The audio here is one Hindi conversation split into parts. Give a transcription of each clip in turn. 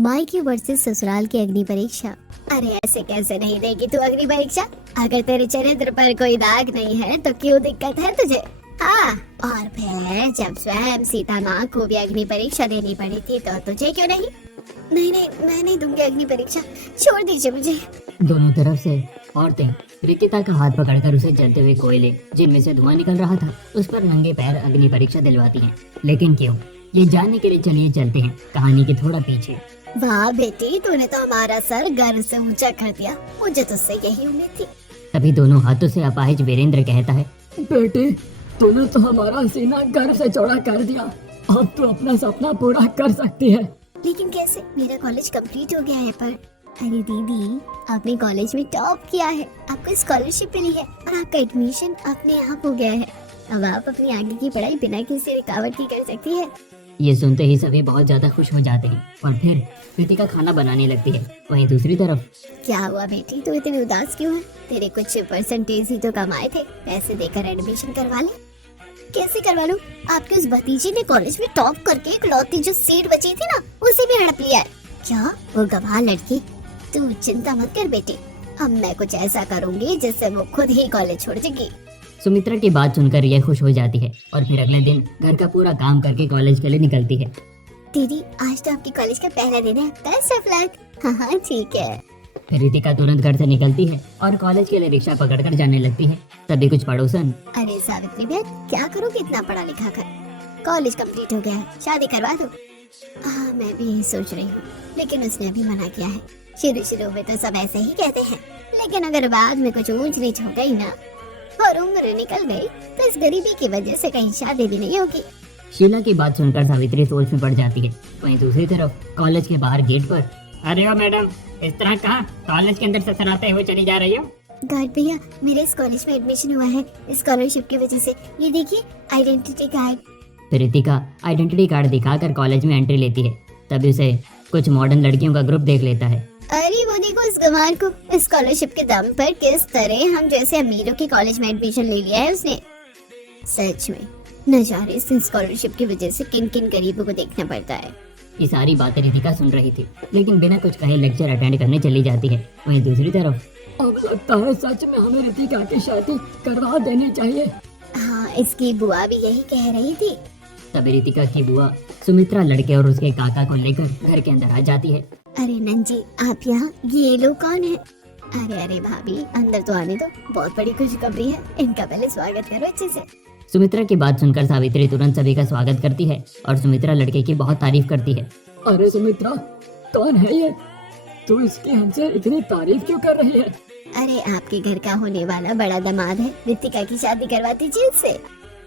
मायके वर्सेस ससुराल की अग्नि परीक्षा। अरे ऐसे कैसे नहीं देगी तू अग्नि परीक्षा? अगर तेरे चरित्र पर कोई दाग नहीं है तो क्यों दिक्कत है तुझे? हाँ, और फिर जब स्वयं सीता माँ को भी अग्नि परीक्षा देनी पड़ी थी तो तुझे क्यों नहीं? नहीं नहीं, मैं नहीं दूंगी अग्नि परीक्षा, छोड़ दीजिए मुझे। दोनों तरफ से औरतें रितिका का हाथ पकड़कर उसे जलते हुए कोयले जिनमें से धुआं निकल रहा था उस पर नंगे पैर अग्नि परीक्षा दिलवाती हैं। लेकिन क्यों, ये जानने के लिए चलिए चलते हैं कहानी के थोड़ा पीछे। वाह बेटी, तूने तो हमारा सर गर्व से ऊंचा कर दिया, मुझे तुझसे यही उम्मीद थी। तभी दोनों हाथों से अपाहिज वीरेंद्र कहता है, बेटी, तूने तो हमारा सीना गर्व से चौड़ा कर दिया। अब तो अपना सपना पूरा कर सकती है। लेकिन कैसे? मेरा कॉलेज कंप्लीट हो गया है। पर अरे दीदी, आपने कॉलेज में टॉप किया है, आपको स्कॉलरशिप मिली है और आपका एडमिशन अपने आप हो गया है। अब आप अपनी आगे की पढ़ाई बिना किसी रुकावट की कर सकती है। ये सुनते ही सभी बहुत ज्यादा खुश हो जाते हैं और फिर रितिका खाना बनाने लगती है। वहीं दूसरी तरफ क्या हुआ बेटी, तू इतनी उदास क्यों है? तेरे कुछ परसेंटेज ही तो कमाए थे, पैसे देकर एडमिशन करवा ले। कैसे करवा लूं? आपके उस भतीजे ने कॉलेज में टॉप करके इकलौती जो सीट बची थी ना, उसे भी हड़प लिया है। क्या वो गवाह लड़की? तू चिंता मत कर बेटी, अब मैं कुछ ऐसा करूंगी जिससे वो खुद ही कॉलेज छोड़ जाएगी। सुमित्रा की बात सुनकर रिया खुश हो जाती है और फिर अगले दिन घर का पूरा काम करके कॉलेज के लिए निकलती है। दीदी, आज तो आपकी कॉलेज का पहला दिन है, बेस्ट ऑफ लक। हाँ ठीक है। फिर रितिका तुरंत घर से निकलती है और कॉलेज के लिए रिक्शा पकड़कर जाने लगती है। तभी कुछ पड़ोसन, अरे सावित्री बहन, क्या करोगे इतना पढ़ा लिखा कर? कॉलेज कंप्लीट हो गया है, शादी करवा दो। हाँ, मैं भी यही सोच रही हूँ, लेकिन उसने अभी मना किया है। शुरू में तो सब ऐसे ही कहते हैं, लेकिन अगर बाद में कुछ ऊंच नीच हो गई ना और उम्र निकल गई तो इस गरीबी की वजह से कहीं शादी भी नहीं होगी। शीला की बात सुनकर सावित्री सोच में पड़ जाती है। वहीं दूसरी तरफ कॉलेज के बाहर गेट पर, अरे ओ मैडम, इस तरह कहाँ कॉलेज के अंदर ससराते हुए चली जा रही हो? गार्ड भैया, मेरे इस कॉलेज में एडमिशन हुआ है स्कॉलरशिप की वजह से। ये देखिए आइडेंटिटी कार्ड। फिर रितिका आइडेंटिटी कार्ड दिखाकर कॉलेज में एंट्री लेती है। तभी उसे कुछ मॉडर्न लड़कियों का ग्रुप देख लेता है। अरे वो देखो इस गंवार को, स्कॉलरशिप के दम पर किस तरह हम जैसे अमीरों के कॉलेज में एडमिशन ले लिया है उसने। सच में न जाने इस स्कॉलरशिप की वजह से किन किन गरीबों को देखना पड़ता है। ये सारी बातें रितिका सुन रही थी, लेकिन बिना कुछ कहे लेक्चर अटेंड करने चली जाती है। वहीं दूसरी तरफ अब लगता है सच में हमें रितिका की शादी करवा देनी चाहिए। हाँ, इसकी बुआ भी यही कह रही थी। तभी रितिका की बुआ सुमित्रा लड़के और उसके काका को लेकर घर के अंदर आ जाती है। अरे नंजी, आप यहाँ? ये लोग कौन है? अरे भाभी, अंदर तो आने दो, बहुत बड़ी खुशखबरी है, इनका पहले स्वागत करो अच्छे से। सुमित्रा की बात सुनकर सावित्री तुरंत सभी का स्वागत करती है और सुमित्रा लड़के की बहुत तारीफ करती है। अरे सुमित्रा, कौन है ये? तू इसकी हमसे इतनी तारीफ क्यों कर रही है? अरे आपके घर का होने वाला बड़ा दामाद है, रितिका की शादी करवा दीजिए उससे।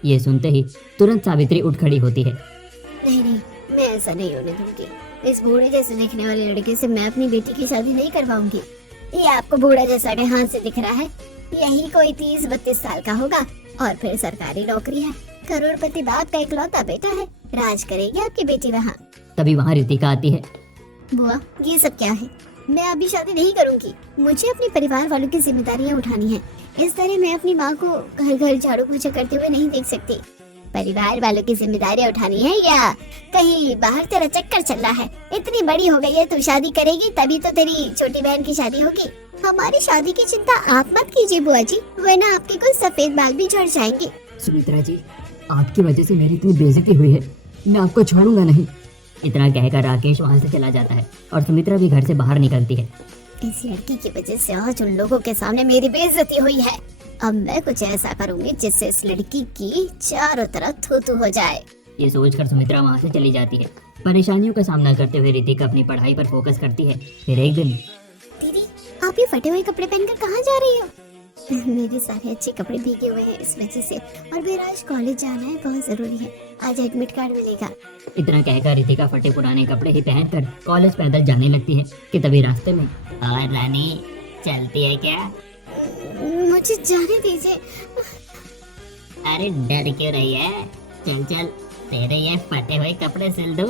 ये सुनते ही तुरंत सावित्री उठ खड़ी होती है। नहीं नहीं, मैं ऐसा नहीं होने दूंगी। इस बूढ़े जैसे दिखने वाले लड़के से मैं अपनी बेटी की शादी नहीं करवाऊंगी। ये आपको बूढ़ा जैसा हाथ से दिख रहा है, यही कोई 30-32 साल का होगा और फिर सरकारी नौकरी है, करोड़पति बाप का इकलौता बेटा है, राज करेगी आपकी बेटी वहाँ। तभी वहाँ रितिका आती है। बुआ, ये सब क्या है? मैं अभी शादी नहीं करूंगी, मुझे अपने परिवार वालों की जिम्मेदारियाँ उठानी है। इस तरह मैं अपनी माँ को घर घर झाड़ू पोछा करते हुए नहीं देख सकती। परिवार वालों की जिम्मेदारियाँ उठानी है या कहीं बाहर तेरा चक्कर चल रहा है? इतनी बड़ी हो गई है, तू शादी करेगी तभी तो तेरी छोटी बहन की शादी होगी। हमारी शादी की चिंता आप मत कीजिए बुआ जी, वरना आपके कुछ सफेद बाल भी झड़ जाएंगे। सुमित्रा जी, आपकी वजह से मेरी इतनी बेइज्जती हुई है, मैं आपको छोड़ूंगा नहीं। इतना कहकर राकेश वहाँ से चला जाता है और सुमित्रा भी घर से बाहर निकलती है। इस लड़की की वजह से आज उन लोगों के सामने मेरी बेइज्जती हुई है। अब मैं कुछ ऐसा करूंगी जिससे इस लड़की की चारों तरफ थू-थू हो जाए। ये सोचकर सुमित्रा वहाँ से चली जाती है। परेशानियों का सामना करते हुए रितिका अपनी पढ़ाई पर फोकस करती है। फिर एक दिन, दीदी, आप ये फटे हुए कपड़े पहनकर कहाँ जा रही हो? मेरे सारे अच्छे कपड़े भीगे हुए हैं इस वजह से, और मेरा आज कॉलेज जाना है, बहुत जरूरी है, आज एडमिट कार्ड मिलेगा। इतना कहकर रितिका फटे पुराने कपड़े ही पहनकर कॉलेज पैदल जाने लगती है कि तभी रास्ते में, और रानी चलती है क्या? मुझे जाने दीजिए। अरे डर क्यों रही है? चल चल, तेरे ये फटे हुए कपड़े सिल दूं।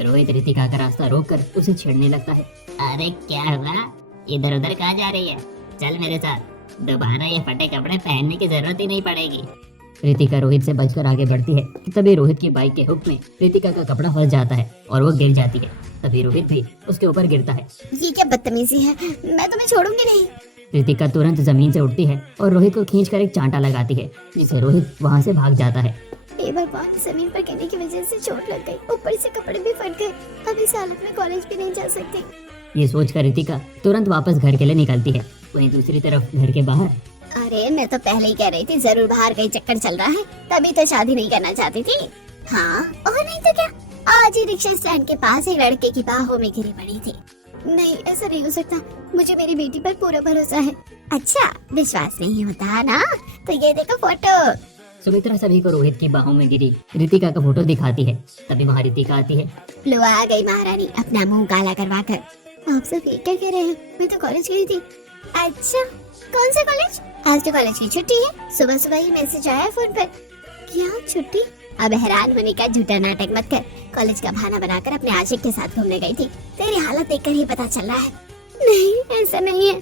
रोहित रितिका का रास्ता रोककर उसे छेड़ने लगता है। अरे क्या हुआ? इधर उधर कहाँ जा रही है? चल मेरे साथ, दोबारा ये फटे कपड़े पहनने की जरूरत ही नहीं पड़ेगी। रितिका रोहित से बचकर आगे बढ़ती है कि तभी रोहित की बाइक के हुक में रितिका का कपड़ा फंस जाता है और वो गिर जाती है। तभी रोहित भी उसके ऊपर गिरता है। ये क्या बदतमीजी है, मैं तुम्हें छोड़ूंगी नहीं। रितिका तुरंत जमीन से उठती है और रोहित को खींचकर एक चांटा लगाती है, जिससे रोहित वहाँ से भाग जाता है। हे भगवान, जमीन पर गिरने की वजह से चोट लग गई, ऊपर से कपड़े भी फट गए। अब इस हालत में कॉलेज भी नहीं जा सकती। ये सोचकर रितिका तुरंत वापस घर के लिए निकलती है। वहीं दूसरी तरफ घर के बाहर अरे मैं तो पहले ही कह रही थी, जरूर बाहर कहीं चक्कर चल रहा है, तभी तो शादी नहीं करना चाहती थी। हाँ और नहीं तो क्या, आज ही रिक्शा स्टैंड के पास एक लड़के की बाहों में गिरी पड़ी थी। नहीं, ऐसा नहीं हो सकता, मुझे मेरी बेटी पर पूरा भरोसा है। अच्छा, विश्वास नहीं होता ना, तो ये देखो फोटो। सुमित्रा सभी को रोहित की बाहों में गिरी रितिका का फोटो दिखाती है। तभी वहाँ रितिका आती है। लो आ गई महारानी, अपना मुंह काला करवा कर। आप सब ये क्या कह रहे हैं? मैं तो कॉलेज गई थी। अच्छा, कौन सा कॉलेज? आज तो कॉलेज की छुट्टी है, सुबह सुबह ही मैसेज आया फोन पर। क्या छुट्टी? अब हैरान होने का झूठा नाटक मत कर। कॉलेज का बहाना बनाकर अपने आशिक के साथ घूमने गई थी। तेरी हालत देखकर ही पता चल रहा है। नहीं, ऐसा नहीं है।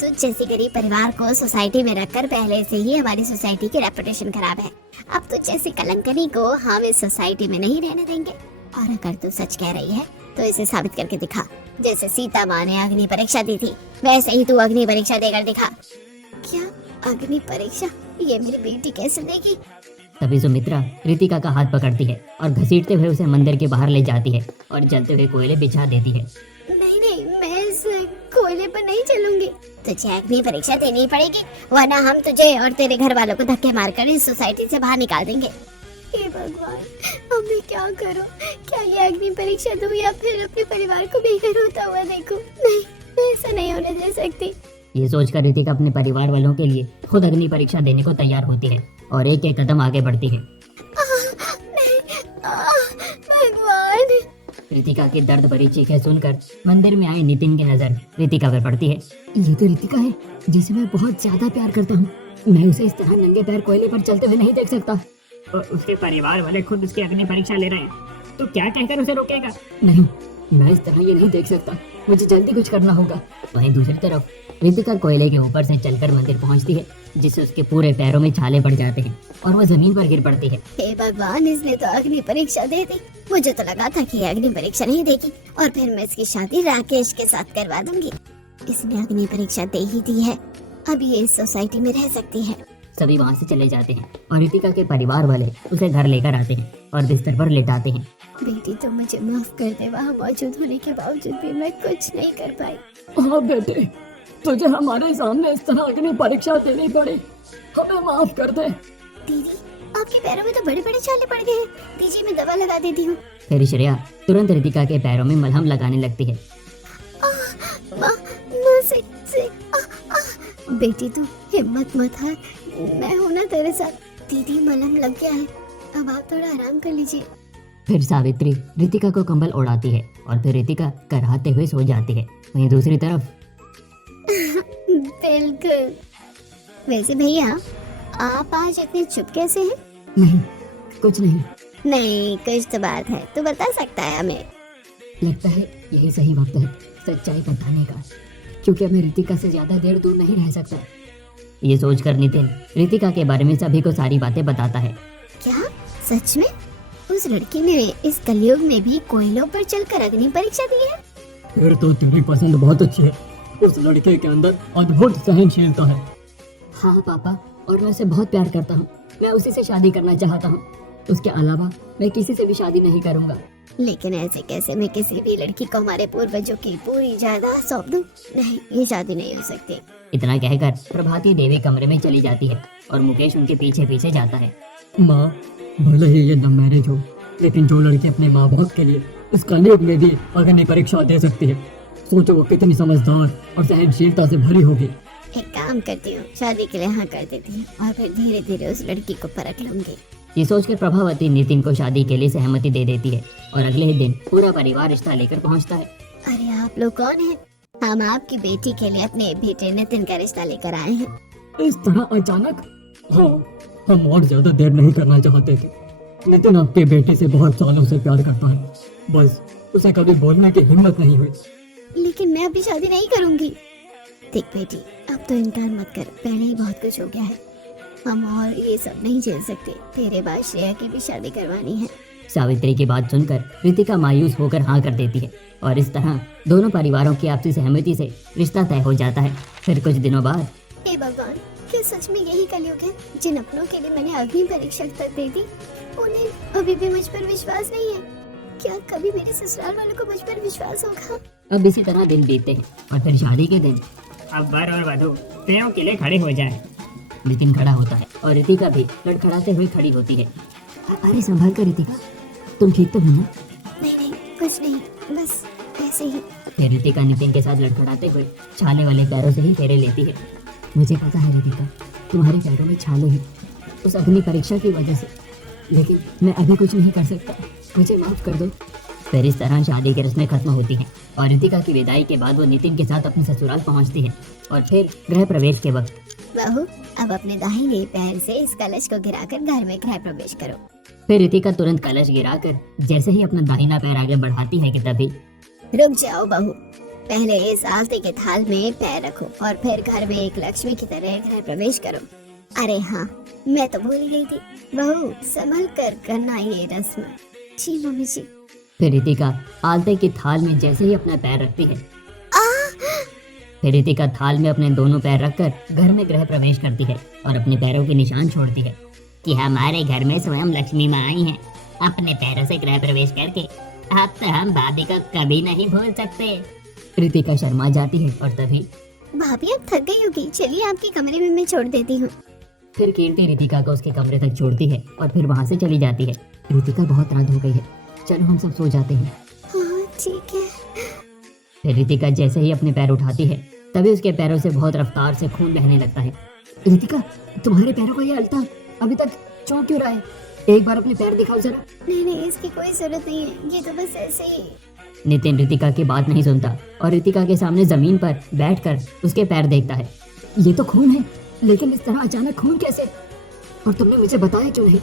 तुझ जैसी गरीब परिवार को सोसाइटी में रखकर पहले से ही हमारी सोसाइटी की रेपुटेशन खराब है। अब तुझ जैसी कलंकनी को हम इस सोसाइटी में नहीं रहने देंगे। और अगर तू सच कह रही है तो इसे साबित करके दिखा। जैसे सीता माँ ने अग्नि परीक्षा दी थी, वैसे ही तू अग्नि परीक्षा देकर दिखा। क्या अग्नि परीक्षा? ये मेरी बेटी कैसे देगी? तभी सुमित्रा रितिका का हाथ पकड़ती है और घसीटते हुए उसे मंदिर के बाहर ले जाती है और जलते हुए कोयले बिछा देती है। नहीं नहीं, मैं इस कोयले पर नहीं चलूंगी। तुझे अग्नि परीक्षा देनी पड़ेगी, वरना हम तुझे और तेरे घर वालों को धक्के मारकर इस सोसाइटी से बाहर निकाल देंगे। हे भगवान, अब मैं क्या करूं? क्या ये अग्नि परीक्षा दूं या फिर अपने परिवार को बेघर होता हुआ देखूं? नहीं, मैं ऐसा नहीं होने दे सकती। ये सोचकर रितिका अपने परिवार वालों के लिए खुद अग्नि परीक्षा देने को तैयार होती है और एक एक कदम आगे बढ़ती है। भगवान! रितिका की दर्द भरी चीखें सुनकर मंदिर में आए नितिन की नजर रितिका पर पड़ती है। ये तो रितिका है जिसे मैं बहुत ज्यादा प्यार करता हूँ। मैं उसे इस तरह नंगे पैर कोयले पर चलते हुए नहीं देख सकता। और उसके परिवार वाले खुद उसकी अग्नि परीक्षा ले रहे हैं, तो क्या कहकर उसे रोकेगा? नहीं, मैं इस तरह ये नहीं देख सकता। मुझे जल्दी कुछ करना होगा। वहीं दूसरी तरफ रितिका कोयले के ऊपर से चलकर मंदिर पहुंचती है, जिससे उसके पूरे पैरों में छाले पड़ जाते हैं और वह जमीन पर गिर पड़ती है। हे भगवान, इसने तो अग्नि परीक्षा दे दी। मुझे तो लगा था कि ये अग्नि परीक्षा नहीं देगी और फिर मैं इसकी शादी राकेश के साथ करवा दूंगी। इसने अग्नि परीक्षा दे ही दी है, अब ये इस सोसाइटी में रह सकती है। सभी वहाँ से चले जाते हैं और रितिका के परिवार वाले उसे घर लेकर आते हैं और बिस्तर पर लेटाते हैं। बेटी तो मुझे माफ कर दे, वहाँ मौजूद होने के बावजूद भी मैं कुछ नहीं कर पाई। हाँ बेटे, तुझे हमारे सामने इस तरह अग्नि परीक्षा देनी पड़ी, हमें माफ कर दे। दीदी, आपके पैरों में तो बड़े बड़े छाले पड़ गए हैं। दीजिए, मैं दवा लगा देती हूँ। फिर श्रेया तुरंत रितिका के पैरों में मलहम लगाने लगती है। माँ से बेटी, तू हिम्मत मत हार, मैं हूँ ना तेरे साथ। दीदी, मलहम लग गया है, अब आप थोड़ा आराम कर लीजिए। फिर सावित्री रितिका को कंबल उड़ाती है और फिर रितिका कराहते हुए सो जाती है। वहीं दूसरी तरफ बिल्कुल। वैसे भैया, आप आज इतने चुप कैसे हैं? नहीं, कुछ नहीं। नहीं, कुछ तो बात है, तू बता सकता है हमें? लगता है यही सही वक्त है सच्चाई बताने का, क्योंकि मैं रितिका से ज्यादा देर दूर नहीं रह सकता। ये सोचकर नितिन रितिका के बारे में सभी को सारी बातें बताता है। क्या सच में उस लड़की ने इस कलयुग में भी कोयलों पर चलकर अग्नि परीक्षा दी है? फिर तो तेरी पसंद बहुत अच्छी है। उस लड़के के अंदर अद्भुत सहनशीलता है। हाँ पापा, और मैं उसे बहुत प्यार करता हूँ। मैं उसी से शादी करना चाहता हूँ। उसके अलावा मैं किसी से भी शादी नहीं करूँगा। लेकिन ऐसे कैसे मैं किसी भी लड़की को हमारे पूर्वजों की पूरी जायदाद सौंप दूं? नहीं, ये शादी नहीं हो सकती। इतना कहकर प्रभाती देवी कमरे में चली जाती है और मुकेश उनके पीछे पीछे जाता है। माँ, भले ही ये लव मैरिज हो, लेकिन जो लड़की अपने माँ बाप के लिए इस कलयुग में भी अग्नि परीक्षा दे सकती है, सोचो वो कितनी समझदार और सहनशीलता से भरी होगी। एक काम करती हूँ, शादी के लिए हाँ कर देती हूँ और फिर धीरे धीरे उस लड़की को परख लूंगी। ये सोचकर प्रभावती नितिन को शादी के लिए सहमति दे देती है और अगले ही दिन पूरा परिवार रिश्ता लेकर पहुंचता है। अरे आप लोग कौन हैं? हम आपकी बेटी के लिए अपने बेटे नितिन का रिश्ता लेकर आए हैं। इस तरह अचानक? हाँ, हम और ज्यादा देर नहीं करना चाहते थे। नितिन आपके बेटे से बहुत सालों से प्यार करता है, बस उसे कभी बोलने की हिम्मत नहीं हुई। लेकिन मैं अभी शादी नहीं करूंगी। देख बेटी, अब तो इनकार मत कर, पहले ही बहुत कुछ हो गया है। हम और ये सब नहीं झेल सकते। तेरे बाद श्रेया की भी शादी करवानी है। सावित्री की बात सुनकर रितिका मायूस होकर हाँ कर देती है और इस तरह दोनों परिवारों की आपसी सहमति से रिश्ता तय हो जाता है। फिर कुछ दिनों बाद हे भगवान, क्या सच में यही कलयुग है? जिन अपनों के लिए मैंने अग्नि परीक्षा तक दे दी, उन्हें अभी भी मुझ पर विश्वास नहीं है। क्या कभी मेरे ससुराल वालों को मुझ पर विश्वास होगा? अब इसी तरह दिन बीतते हैं और फिर शादी के दिन अब वर और वधू पेड़ों के लिए खड़े हो जाएं। नितिन खड़ा होता है और रितिका भी लड़खड़ाते हुए खड़ी होती है। अरे संभाल कर रितिका, तुम ठीक तो हो ना? नहीं, कुछ नहीं, बस ऐसे ही। फिर रितिका नितिन के साथ लड़खड़ाते हुए छाले वाले पैरों से ही फेरे लेती है। मुझे पता है रितिका, तुम्हारे पैरों में छाले हैं उस अग्नि परीक्षा की वजह से, लेकिन मैं अभी कुछ नहीं कर सकता, मुझे माफ कर दो। फिर इस तरह शादी की रस्में खत्म होती हैं और रितिका की विदाई के बाद वो नितिन के साथ अपने ससुराल पहुंचती है। और फिर गृह प्रवेश के वक्त बहू, अब अपने दाहिने पैर से इस कलश को गिराकर घर में गृह प्रवेश करो। फिर रितिका तुरंत कलश गिराकर जैसे ही अपना दाहिना पैर आगे बढ़ाती है कि तभी रुक जाओ बहू, पहले इस आरती के थाल में पैर रखो और फिर घर में एक लक्ष्मी की तरह गृह प्रवेश करो। अरे हाँ, मैं तो भूल गई थी। बहू, संभल कर करना ये रस्म। जी मम्मी जी। फिर रितिका आलते की थाल में जैसे ही अपना पैर रखती है, फिर रितिका थाल में अपने दोनों पैर रखकर घर में गृह प्रवेश करती है और अपने पैरों के निशान छोड़ती है कि हमारे घर में स्वयं लक्ष्मी माँ आई हैं। अपने पैरों से गृह प्रवेश करके अब तो हम भाभी को कभी नहीं भूल सकते। रितिका शर्मा जाती है और तभी भाभी अब थक गई होगी, चलिए आपके कमरे में मैं छोड़ देती हूँ। फिर कीर्ति रितिका को उसके कमरे तक छोड़ती है और फिर वहाँ से चली जाती है। रितिका बहुत रात हो गई है, चलो हम सब सो जाते हैं। हाँ ठीक है। फिर रितिका जैसे ही अपने पैर उठाती है तभी उसके पैरों से बहुत रफ्तार से खून बहने लगता है। रितिका, तुम्हारे पैरों का ये अल्टा अभी तक चौंक क्यों रहा है? एक बार अपने पैर दिखाओ जरा। नहीं, इसकी कोई जरूरत नहीं है, ये तो बस ऐसे ही। नितिन रितिका की बात नहीं सुनता और रितिका के सामने जमीन पर बैठकर उसके पैर देखता है। ये तो खून है, लेकिन इस तरह अचानक खून कैसे? और तुमने मुझे बताया क्यों नहीं?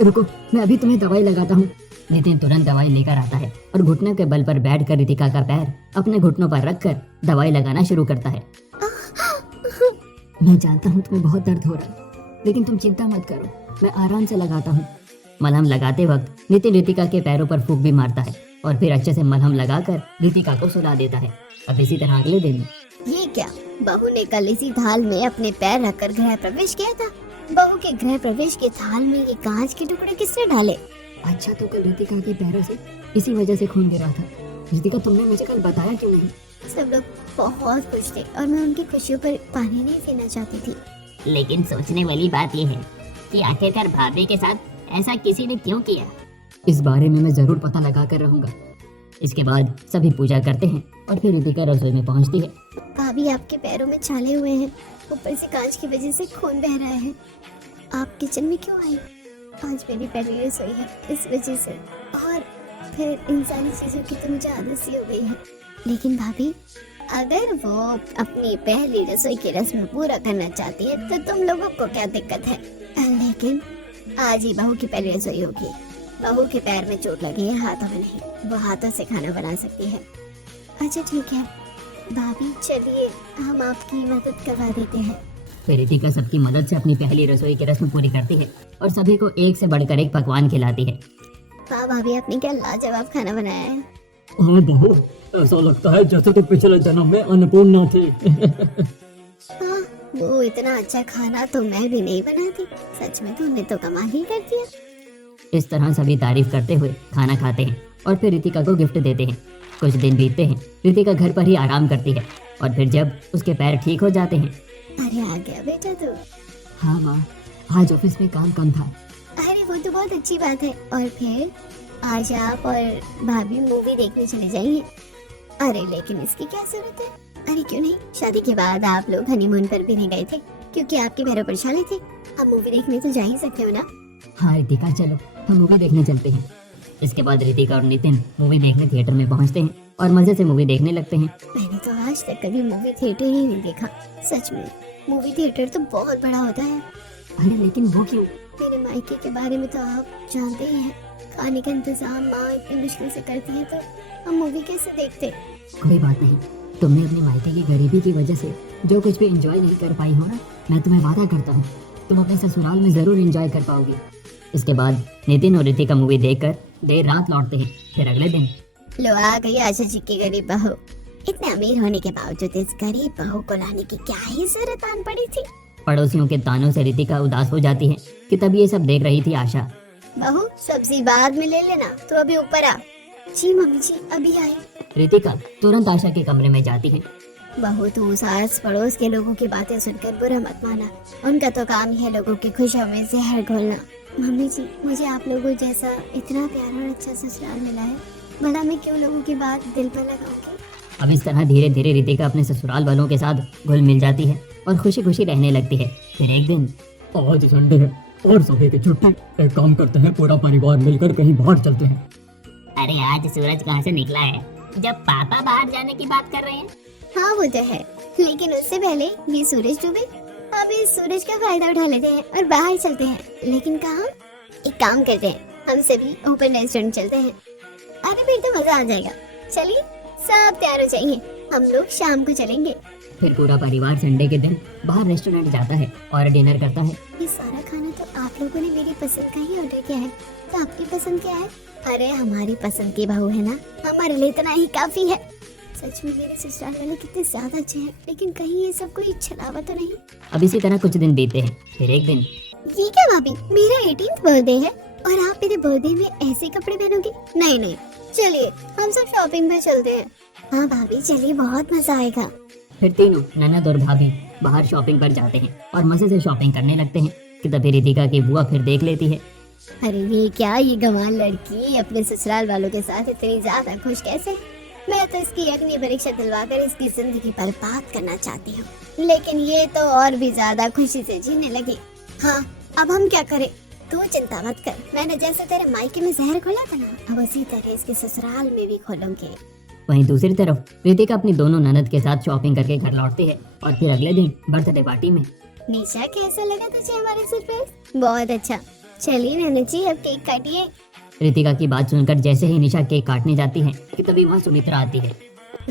रुको, मैं अभी तुम्हें दवाई लगाता हूँ। नितिन तुरंत दवाई लेकर आता है और घुटनों के बल पर बैठकर रितिका का पैर अपने घुटनों पर रखकर दवाई लगाना शुरू करता है। मैं जानता हूँ तुम्हें बहुत दर्द हो रहा है, लेकिन तुम चिंता मत करो, मैं आराम से लगाता हूँ। मलहम लगाते वक्त नितिन रितिका के पैरों पर फूंक भी मारता है और फिर अच्छे से मलहम लगाकर रितिका को सुला देता है। अब इसी तरह अगले दिन ये क्या, बहू ने कल इसी थाल में अपने पैर रखकर गृह प्रवेश किया था। बहू के गृह प्रवेश के थाल में ये कांच के टुकड़े किसने डाले? अच्छा, तो कल रितिका के पैरों से इसी वजह से खून गिरा था। रितिका, तुमने मुझे कल बताया क्यों नहीं? सब लोग बहुत खुश थे और मैं उनकी खुशियों पर पानी नहीं पीना चाहती थी। लेकिन सोचने वाली बात यह है कि आखिरकार भाभी के साथ ऐसा किसी ने क्यों किया? इस बारे में मैं जरूर पता लगा कर रहूंगा। इसके बाद सभी पूजा करते हैं और फिर रितिका रसोई में पहुंचती है। भाभी, आपके पैरों में छाले हुए हैं, ऊपर से कांच की वजह से खून बह रहा है। आप किचन में क्यों आई? आज मेरी पहली रसोई है, इस वजह से। और फिर इन सारी चीजों की तो मुझे आदत सी हो गई है। लेकिन भाभी, अगर वो अपनी पहली रसोई की रस्म पूरा करना चाहती है तो तुम लोगों को क्या दिक्कत है? लेकिन आज ही बहू की पहली रसोई होगी। बहू के पैर में चोट लगी है, हाथों में नहीं। वो हाथों से खाना बना सकती है। अच्छा ठीक है भाभी, चलिए हम आपकी मदद करवा देते हैं। फिर रितिका सबकी मदद से अपनी पहली रसोई की रस्म पूरी करती है और सभी को एक से बढ़कर एक पकवान खिलाती है। वाह भाभी, आपने क्या लाजवाब खाना बनाया है। हाँ बहू, ऐसा लगता है जैसे तो पिछले जन्म में अन्नपूर्णा थी। हाँ, वो इतना अच्छा खाना तो मैं भी नहीं बनाती। सच में तुमने तो कमाल ही कर दिया। इस तरह सभी तारीफ करते हुए खाना खाते हैं और फिर रितिका को गिफ्ट देते हैं। कुछ दिन बीतते हैं, रितिका घर पर ही आराम करती है और फिर जब उसके पैर ठीक हो जाते हैं। अरे आ गया बेटा तू। हाँ माँ, आज ऑफिस में काम कम था। अरे वो तो बहुत अच्छी बात है। और फिर आज आप और भाभी मूवी देखने चले जाएंगे। अरे लेकिन इसकी क्या जरूरत है? अरे क्यों नहीं, शादी के बाद आप लोग हनीमून पर भी नहीं गए थे क्योंकि आपके पैरों पर छाले थे। आप मूवी देखने तो जा ही सकते हो ना। हाँ रितिका, चलो हम मूवी देखने चलते हैं। इसके बाद रितिका और नितिन मूवी देखने थिएटर में पहुंचते हैं और मजे से मूवी देखने लगते हैं। मैंने तो आज तक कभी मूवी थिएटर ही नहीं देखा। सच में मूवी थिएटर तो बहुत बड़ा होता है। अरे लेकिन वो क्यों? मेरे मायके के बारे में तो आप जानते ही हैं। खाने का इंतजाम माँ इतनी मुश्किल से करती है, तो हम मूवी कैसे देखते? कोई बात नहीं, तुमने अपने मायके की गरीबी की वजह से जो कुछ भी एंजॉय नहीं कर पाई हो ना, मैं तुम्हें वादा करता हूँ तुम अपने ससुराल में जरूर एंजॉय कर पाओगे। इसके बाद नितिन और रितिका मूवी देखकर देर रात लौटते हैं। फिर अगले दिन लो आ गई आशा जी की गरीब बहू। इतने अमीर होने के बावजूद इस गरीब बहू को लाने की क्या ही जरूरत आन पड़ी थी। पड़ोसियों के तानों से रितिका उदास हो जाती है कि तब ये सब देख रही थी आशा। बहू सब्जी बाद में ले लेना, तो अभी ऊपर आ। जी मम्मी जी अभी आई। रितिका तुरंत आशा के कमरे में जाती है। बहू तू आस पड़ोस के लोगों की बातें सुनकर बुरा मत माना, उनका तो काम ही है लोगों की खुशियों में जहर घोलना। मम्मी जी मुझे आप लोगों जैसा इतना प्यारा और अच्छा ससुराल मिला है, भला मैं क्यों लोगों की बात दिल पर लगाऊंगी। अब इस तरह धीरे धीरे रितिका अपने ससुराल वालों के साथ घुल मिल जाती है और खुशी खुशी रहने लगती है। फिर एक दिन आज संडे है और सभी की छुट्टी। एक काम करते हैं, पूरा परिवार मिलकर कहीं बाहर चलते हैं। अरे आज सूरज कहाँ से निकला है जब पापा बाहर जाने की बात कर रहे हैं। हाँ वो तो है, लेकिन उससे पहले ये सूरज डूबे, अब इस सूरज का फायदा उठा लेते हैं और बाहर चलते हैं। लेकिन कहाँ? एक काम करते हैं, हम सभी ओपन रेस्टोरेंट चलते हैं। अरे फिर तो मजा आ जाएगा। चलिए सब तैयार हो जाएंगे, हम लोग शाम को चलेंगे। फिर पूरा परिवार संडे के दिन बाहर रेस्टोरेंट जाता है और डिनर करता है। ये सारा खाना तो आप लोगों ने मेरी पसंद का ही ऑर्डर किया है, तो आपकी पसंद क्या है? अरे हमारी पसंद की बहू है ना, हमारे लिए इतना ही काफी है। सच में मेरे ससुराल वाले कितने ज्यादा अच्छे हैं, लेकिन कहीं ये सब कोई छलावा तो नहीं। अब इसी तरह कुछ दिन बीतते हैं। फिर एक दिन ये क्या भाभी, मेरा 18th बर्थडे है और आप मेरे बर्थडे में ऐसे कपड़े पहनोगे? नहीं नहीं, चलिए हम सब शॉपिंग पे चलते हैं। हाँ भाभी चलिए, बहुत मजा आएगा। फिर तीनों ननद और भाभी बाहर शॉपिंग पर जाते हैं और मजे से शॉपिंग करने लगते हैं कि तभी रितिका की बुआ फिर देख लेती है। अरे ये क्या, ये गंवार लड़की अपने ससुराल वालों के साथ इतनी ज्यादा खुश कैसे? मैं तो इसकी अग्नि परीक्षा दिलवाकर इसकी जिंदगी बर्बाद करना चाहती हूँ, लेकिन ये तो और भी ज्यादा खुशी से जीने लगी। हाँ अब हम क्या करें? तू चिंता मत कर, मैंने जैसे तेरे मायके में जहर खोला था ना, अब उसी तरह इसके ससुराल में भी खोलूंगी। वहीं दूसरी तरफ रितिका अपनी दोनों ननद के साथ शॉपिंग करके घर लौटती है और फिर अगले दिन बर्थडे पार्टी में। निशा कैसा लगा तुझे हमारे सरप्राइज? बहुत अच्छा। चलिए नैना जी अब केक काटिए। रितिका की बात सुनकर जैसे ही निशा केक काटने जाती है कि तभी वहाँ सुमित्रा आती है।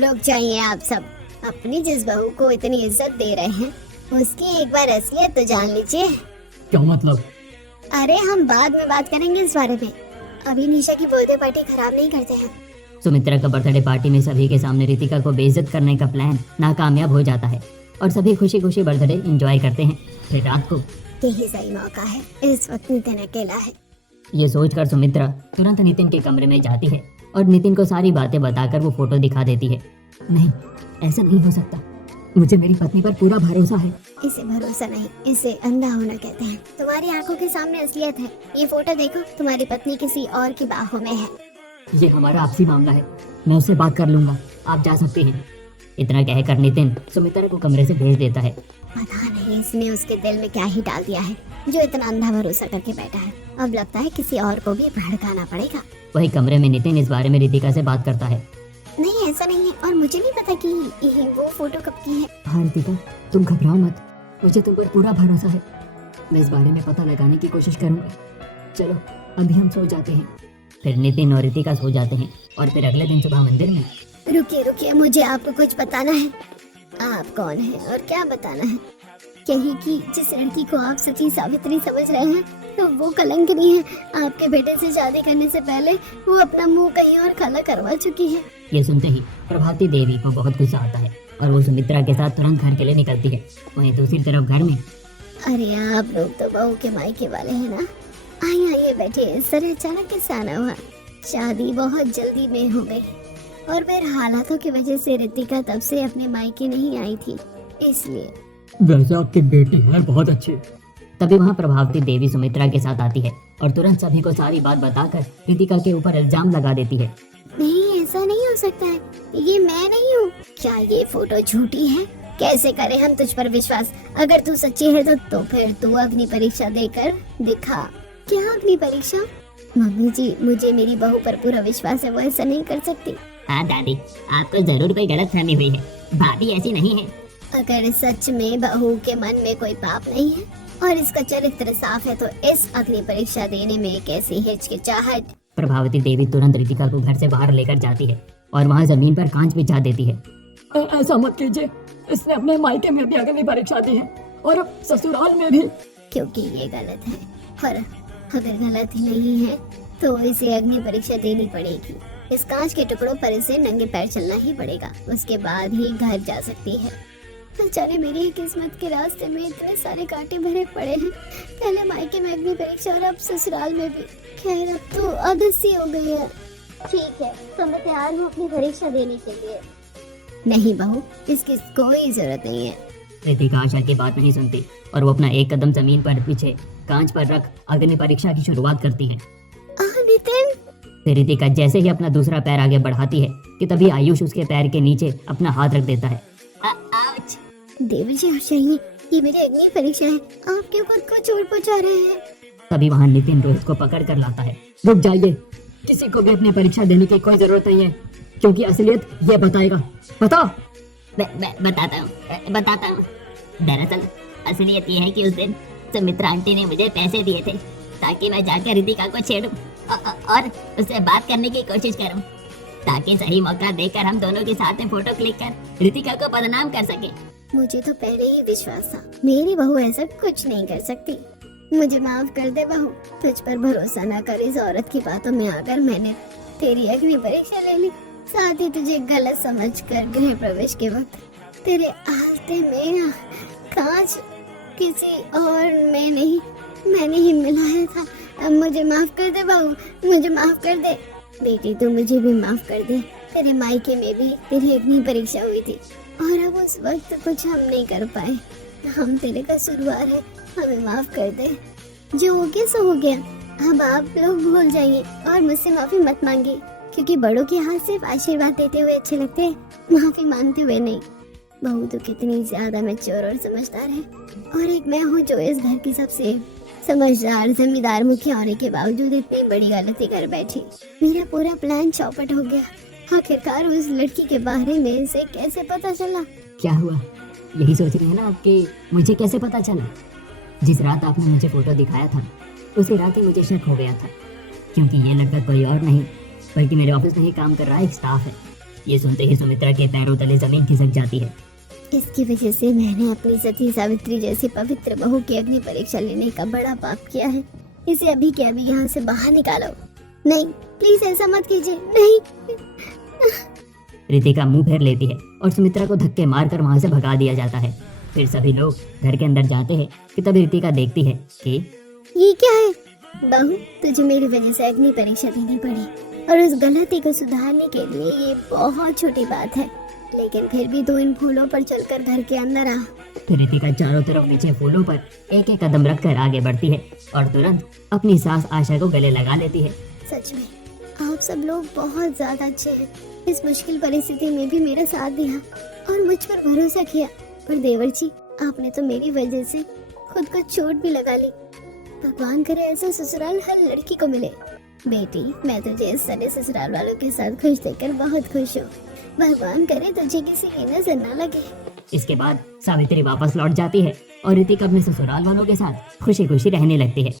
रुक जाइए आप सब, अपनी जिस बहू को इतनी इज्जत दे रहे हैं उसकी एक बार असलियत तो जान लीजिए। क्या मतलब? अरे हम बाद में बात करेंगे इस बारे में, अभी निशा की बर्थडे पार्टी खराब नहीं करते हैं। सुमित्रा का बर्थडे पार्टी में सभी के सामने रितिका को बेइज्जत करने का प्लान नाकामयाब हो जाता है और सभी खुशी खुशी बर्थडे एंजॉय करते हैं। फिर रात को यही सही मौका है, इस वक्त नितिन अकेला है। ये सोचकर सुमित्रा तुरंत नितिन के कमरे में जाती है और नितिन को सारी बातें बताकर वो फोटो दिखा देती है। नहीं, ऐसा नहीं हो सकता, मुझे मेरी पत्नी पर पूरा भरोसा है। इसे भरोसा नहीं, इसे अंधा होना कहते हैं। तुम्हारी आंखों के सामने असलियत है, ये फोटो देखो, तुम्हारी पत्नी किसी और की बाहों में है। ये हमारा आपसी मामला है, मैं उससे बात कर लूंगा, आप जा सकते हैं। इतना कहकर नितिन सुमित्रा को कमरे से भेज देता है। पता नहीं इसने उसके दिल में क्या ही डाल दिया है जो इतना अंधा भरोसा करके बैठा है। अब लगता है किसी और को भी भड़काना पड़ेगा। वही कमरे में नितिन इस बारे में रितिका से बात करता है। नहीं ऐसा नहीं है, और मुझे नहीं पता कि ये वो फोटो कब की है। हाँ रितिका, तुम घबराओ मत, मुझे तुम पर पूरा भरोसा है। मैं इस बारे में पता लगाने की कोशिश करूंगी। चलो अभी हम सो जाते हैं। फिर नितिन और रितिका सो जाते हैं और फिर अगले दिन सुबह मंदिर में। रुकिए रुकिए, मुझे आपको कुछ बताना है। आप कौन है और क्या बताना है? यही कि जिस लड़की को आप सची सावित्री समझ रहे हैं तो वो कलंकिनी है। आपके बेटे से शादी करने से पहले वो अपना मुंह कहीं और काला करवा चुकी है। ये सुनते ही प्रभावती देवी को बहुत गुस्सा आता है और वो सुमित्रा के साथ तुरंत घर के लिए निकलती है। वहीं दूसरी तरफ घर में अरे आप लोग तो बहू के मायके वाले हैं ना, आइए आइए बैठिए। सर अचानक कैसे आना हुआ? शादी बहुत जल्दी में हो गई और फिर हालातों की वजह से रितिका तब से अपने मायके नहीं आई थी, इसलिए। वैसे आपकी बेटी है बहुत अच्छी। तभी वहाँ प्रभावती देवी सुमित्रा के साथ आती है और तुरंत सभी को सारी बात बताकर रितिका के ऊपर इल्जाम लगा देती है। नहीं ऐसा नहीं हो सकता है, ये मैं नहीं हूँ। क्या ये फोटो झूठी है? कैसे करें हम तुझ पर विश्वास? अगर तू सच्ची है तो फिर तू अग्नि परीक्षा देकर दिखा। क्या अग्नि परीक्षा? मम्मी जी मुझे मेरी बहू पर पूरा विश्वास है, वो ऐसा नहीं कर सकती। हाँ दादी, आपको जरूर कोई गलतफहमी हुई है, भाभी ऐसी नहीं है। अगर सच में बहू के मन में कोई पाप नहीं है और इसका चरित्र साफ है तो इस अग्नि परीक्षा देने में कैसी हिचकिचाहट? प्रभावती देवी तुरंत रितिका को घर से बाहर लेकर जाती है और वहाँ जमीन पर कांच बिछा देती है। ऐसा मत कीजिए, इसने अपने मायके में भी अग्नि परीक्षा दी है और अब ससुराल में भी। क्योंकि ये गलत है, और अगर गलत ही नहीं है तो इसे अग्नि परीक्षा देनी पड़ेगी। इस कांच के टुकड़ों पर इसे नंगे पैर चलना ही पड़ेगा, उसके बाद ही घर जा सकती है। बेचारे मेरी ही किस्मत के रास्ते में इतने सारे कांटे भरे पड़े हैं, पहले मायके में अग्नि परीक्षा और अब ससुराल में भी। खैर अब तो आदत सी हो गई है। ठीक है, तो मैं तैयार हूँ अपनी परीक्षा देने के लिए। नहीं बहू, इसकी कोई जरूरत नहीं है। रितिका आशा की बात नहीं सुनती और वो अपना एक कदम जमीन पर पीछे कांच पर रख अग्नि परीक्षा की शुरुआत करती है। नितिन, फिर रितिका जैसे ही अपना दूसरा पैर आगे बढ़ाती है कि तभी आयुष उसके पैर के नीचे अपना हाथ रख देता है। आउच। देवर जी होश चाहिए, ये मेरी अग्नि परीक्षा है, आप क्यों खुद को चोट पहुंचा रहे हैं? तभी वहाँ नितिन रोहित को पकड़ कर लाता है। रुक जाइए, किसी को भी अपनी परीक्षा देने की कोई जरूरत नहीं है, क्योंकि असलियत ये बताएगा। बताओ। मैं बताता हूँ। दरअसल असलियत ये है कि उस दिन सुमित्रा आंटी ने मुझे पैसे दिए थे ताकि मैं जाकर रितिका को छेड़ूं और उससे बात करने की कोशिश करूं, ताकि सही मौका देकर हम दोनों के साथ में फोटो क्लिक कर रितिका को बदनाम कर सके। मुझे तो पहले ही विश्वास था, मेरी बहू ऐसा कुछ नहीं कर सकती। मुझे माफ कर दे बहू, तुझ पर भरोसा न कर इस औरत की बातों में आकर मैंने तेरी अग्नि परीक्षा ले ली, साथ ही तुझे गलत समझकर गृह प्रवेश के वक्त तेरे आलते में कांच किसी और मैंने ही मिलाया था। अब मुझे माफ कर दे बहू, मुझे माफ कर दे। बेटी तू मुझे भी माफ कर दे, तेरे मायके में भी तेरी अग्नि परीक्षा हुई थी और अब उस वक्त कुछ हम नहीं कर पाए, हम तेरे कसूरवार है, हमें माफ कर दे। जो हो गया सो हो गया, अब आप लोग भूल जाइए और मुझसे माफी मत मांगिए, क्योंकि बड़ों के हाथ सिर्फ आशीर्वाद देते हुए अच्छे लगते हैं, माफी मांगते हुए नहीं। बहू तो कितनी ज्यादा मैच्योर और समझदार है, और एक मैं हूँ जो इस घर की सबसे समझदार जिम्मेदार मुखिया होने के बावजूद इतनी बड़ी गलती कर बैठी। मेरा पूरा प्लान चौपट हो गया। आखिरकार उस लड़की के बारे में इसे कैसे पता चला? क्या हुआ, यही सोच रहे हैं ना आपके मुझे कैसे पता चला? जिस रात आपने मुझे फोटो दिखाया था उसी रात ही मुझे शक हो गया था, क्योंकि ये लड़का कोई और नहीं बल्कि मेरे ऑफिस में ही काम कर रहा एक स्टाफ है। ये सुनते ही सुमित्रा के पैरों तले जमीन खिसक जाती है। इसकी वजह से मैंने अपनी सती सावित्री जैसी पवित्र बहू की अग्नि परीक्षा लेने का बड़ा पाप किया है। इसे अभी के अभी यहाँ से बाहर निकालो। नहीं, प्लीज ऐसा मत कीजिए, नहीं। रितिका मुंह फेर लेती है और सुमित्रा को धक्के मारकर वहां से भगा दिया जाता है। फिर सभी लोग घर के अंदर जाते हैं कि तभी रितिका देखती है कि ये क्या है? बहू, तुझे मेरी वजह से अग्नि परीक्षा देनी पड़ी और उस गलती को सुधारने के लिए ये बहुत छोटी बात है, लेकिन फिर भी तू इन फूलों पर चलकर घर के अंदर आ। फिर रितिका चारों तरफ बिछे फूलों पर एक एक कदम रखकर आगे बढ़ती है और तुरंत अपनी सास आशा को गले लगा लेती है। सच में आप सब लोग बहुत ज्यादा अच्छे हैं। इस मुश्किल परिस्थिति में भी मेरा साथ दिया और मुझ पर भरोसा किया। और देवर जी, आपने तो मेरी वजह से खुद को चोट भी लगा ली। भगवान करे ऐसा ससुराल हर लड़की को मिले। बेटी, मैं तुझे इस तरह ससुराल वालों के साथ खुश देखकर बहुत खुश हूँ। भगवान करे तुझे किसी की नजर न लगे। इसके बाद सावित्री वापस लौट जाती है और रितिका अपने ससुराल वालों के साथ खुशी खुशी रहने लगती है।